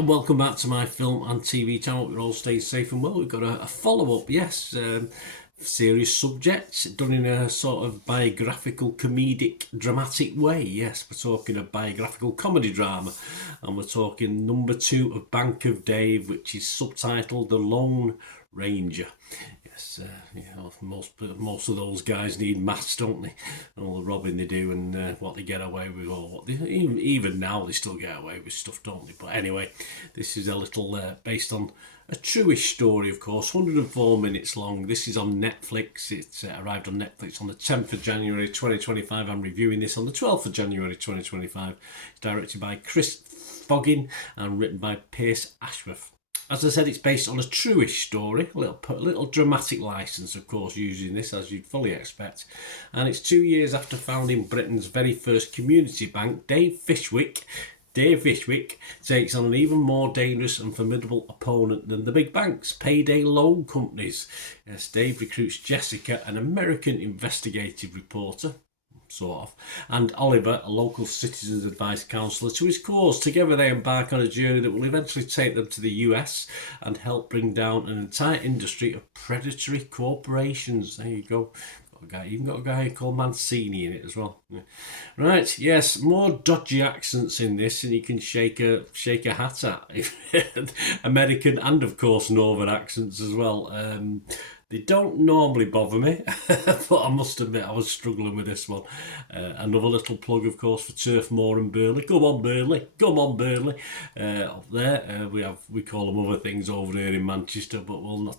Welcome back to my film and TV channel. We're all staying safe and well. We've got a follow-up, yes, serious subject, done in a sort of biographical, comedic, dramatic way. Yes, we're talking a biographical comedy drama, and we're talking number 2 of Bank of Dave, which is subtitled The Lone Ranger. Yes, you know, most of those guys need maths, don't they? And all the robbing they do and what they get away with, or what they, even now they still get away with stuff, don't they? But anyway, this is a little based on a truish story, of course, 104 minutes long. This is on Netflix. It's arrived on Netflix on the 10th of January 2025. I'm reviewing this on the 12th of January 2025. It's directed by Chris Foggin and written by Pierce Ashworth. As I said, it's based on a truish story, a little dramatic licence, of course, using this, as you'd fully expect. And it's 2 years after founding Britain's very first community bank, Dave Fishwick takes on an even more dangerous and formidable opponent than the big banks, payday loan companies. Yes, Dave recruits Jessica, an American investigative reporter, sort of, and Oliver, a local citizens advice counsellor, to his cause. Together they embark on a journey that will eventually take them to the US and help bring down an entire industry of predatory corporations. There you go. Even got a guy called Mancini in it as well. Yeah. Right, yes, more dodgy accents in this, and you can shake a hat at. American and, of course, Northern accents as well. They don't normally bother me, but I must admit I was struggling with this one. Another little plug, of course, for Turf Moor and Burnley. Come on, Burnley! Come on, Burnley! Up there, we call them other things over here in Manchester, but we'll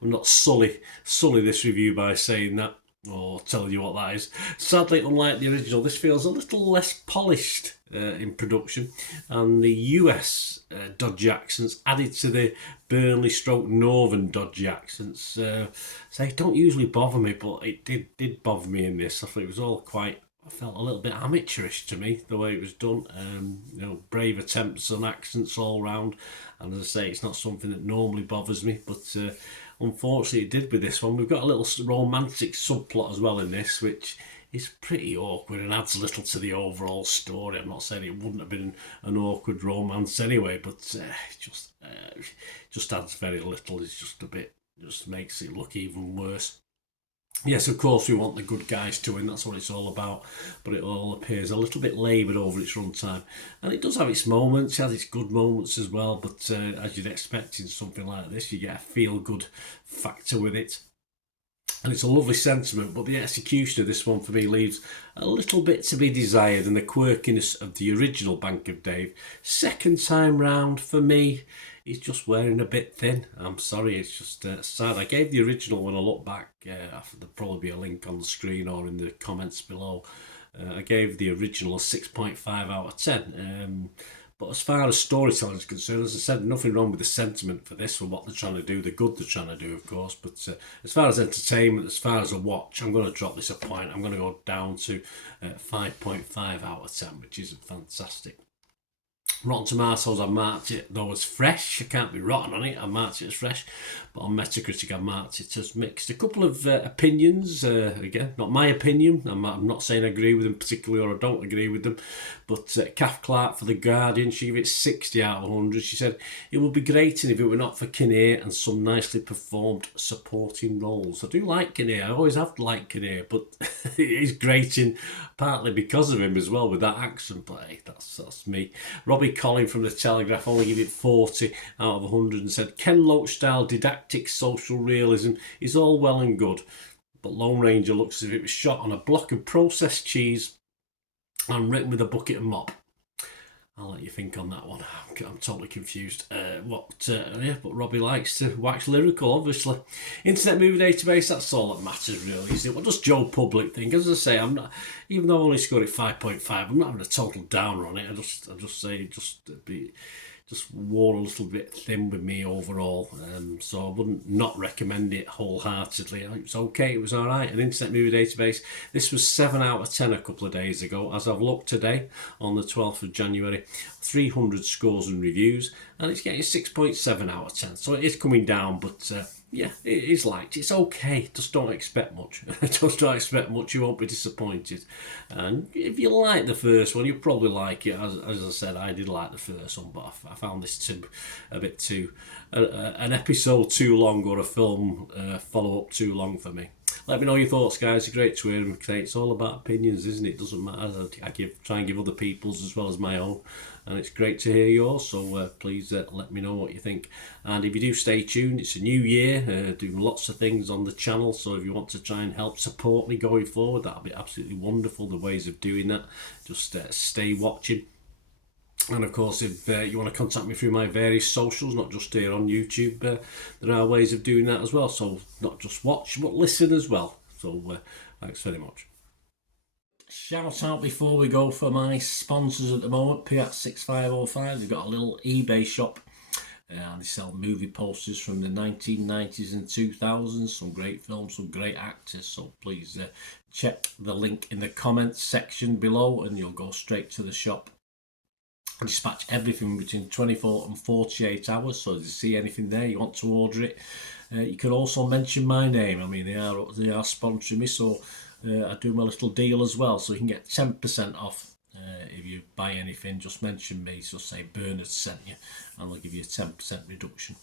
not sully this review by saying that or telling you what that is. Sadly, unlike the original, this feels a little less polished in production, and the US dodgy accents added to the Burnley stroke Northern dodgy accents. So it don't usually bother me, but it did bother me in this. I thought it was all quite, I felt a little bit amateurish to me, the way it was done. You know, brave attempts on accents all round, and as I say, it's not something that normally bothers me, but unfortunately it did with this one. We've got a little romantic subplot as well in this, which is pretty awkward and adds little to the overall story. I'm not saying it wouldn't have been an awkward romance anyway, but just adds very little. It's just a bit, just makes it look even worse. Yes, of course, we want the good guys to win. That's what it's all about. But it all appears a little bit laboured over its runtime. And it does have its moments. It has its good moments as well. But as you'd expect in something like this, you get a feel-good factor with it. And it's a lovely sentiment, but the execution of this one for me leaves a little bit to be desired, and the quirkiness of the original Bank of Dave, second time round for me, is just wearing a bit thin. I'm sorry, it's just sad. I gave the original when I look back. There'll probably be a link on the screen or in the comments below. I gave the original a 6.5 out of 10. But as far as storytelling is concerned, as I said, nothing wrong with the sentiment for this, for what they're trying to do, the good they're trying to do, of course. But as far as entertainment, as far as a watch, I'm going to drop this a point. I'm going to go down to 5.5 out of 10, which isn't fantastic. Rotten Tomatoes, I marked it though as fresh. I can't be rotten on it. I marked it as fresh, but on Metacritic, I marked it as mixed. A couple of opinions. Again, not my opinion. I'm not saying I agree with them particularly, or I don't agree with them. But Kath Clark for The Guardian, she gave it 60 out of 100. She said it would be grating if it were not for Kinnear and some nicely performed supporting roles. I do like Kinnear. I always have liked Kinnear, but it is grating partly because of him as well with that accent. But hey, that's me. Robbie Colin from The Telegraph only gave it 40 out of 100 and said Ken Loach style didactic social realism is all well and good, but Lone Ranger looks as if it was shot on a block of processed cheese and written with a bucket and mop. I'll let you think on that one. I'm totally confused. But Robbie likes to wax lyrical, obviously. Internet Movie Database, that's all that matters, really, is it? What does Joe Public think? As I say, I'm not, even though I only scored it 5.5, I'm not having a total downer on it. I just say, just wore a little bit thin with me overall, so I wouldn't not recommend it wholeheartedly. It was okay, it was alright. An Internet Movie Database, this was 7 out of 10 a couple of days ago. As I've looked today, on the 12th of January, 300 scores and reviews, and it's getting 6.7 out of 10, so it is coming down, but yeah, it is liked. It's okay. Just don't expect much. Just don't expect much. You won't be disappointed. And if you like the first one, you'll probably like it. As I said, I did like the first one, but I found this a bit too an episode too long, or a film follow up too long for me. Let me know your thoughts, guys. It's great to hear them. It's all about opinions, isn't it? It doesn't matter. I try and give other people's as well as my own, and it's great to hear yours. So please let me know what you think. And if you do, stay tuned. It's a new year, doing lots of things on the channel. So if you want to try and help support me going forward, that'll be absolutely wonderful. The ways of doing that, just stay watching. And of course, if you want to contact me through my various socials, not just here on YouTube, there are ways of doing that as well. So not just watch, but listen as well. So thanks very much. Shout out before we go for my sponsors at the moment, P6505. They've got a little eBay shop. And they sell movie posters from the 1990s and 2000s. Some great films, some great actors. So please check the link in the comments section below, and you'll go straight to the shop. I dispatch everything between 24 and 48 hours, so if you see anything there, you want to order it, you can also mention my name. I mean, they are sponsoring me, so I do my little deal as well, so you can get 10% off if you buy anything. Just mention me, so say Bernard sent you, and they'll give you a 10% reduction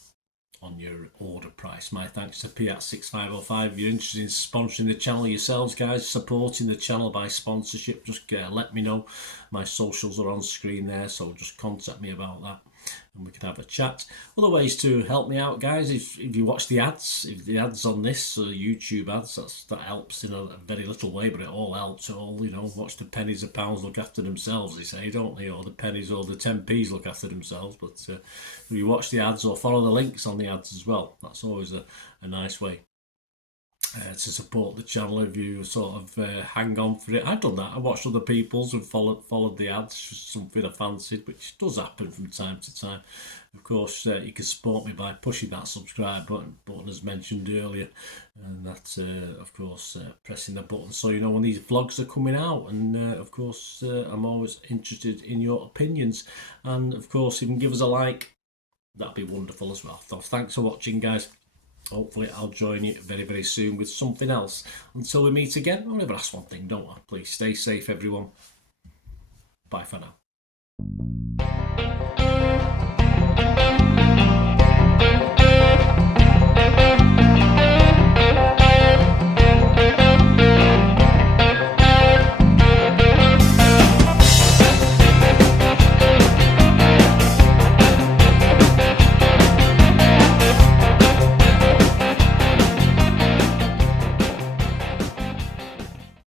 on your order price. My thanks to P6505. If you're interested in sponsoring the channel yourselves, guys, supporting the channel by sponsorship, just let me know. My socials are on screen there, so just contact me about that and we can have a chat. Other ways to help me out, guys, if you watch the ads, if the ads on this YouTube ads, that helps in a very little way, but it all helps. All, you know, watch the pennies and pounds look after themselves, they say, don't they? Or the pennies or the 10p's look after themselves. But if you watch the ads or follow the links on the ads as well, that's always a nice way to support the channel. If you sort of hang on for it. I've done that. I watched other people's and followed the ads, something I fancied, which does happen from time to time. Of course, you can support me by pushing that subscribe button as mentioned earlier, and that of course pressing the button so you know when these vlogs are coming out. And of course I'm always interested in your opinions, and of course you can give us a like, that'd be wonderful as well. So thanks for watching, guys. Hopefully I'll join you very, very soon with something else. Until we meet again, I'll never ask one thing, don't I? Please stay safe, everyone. Bye for now.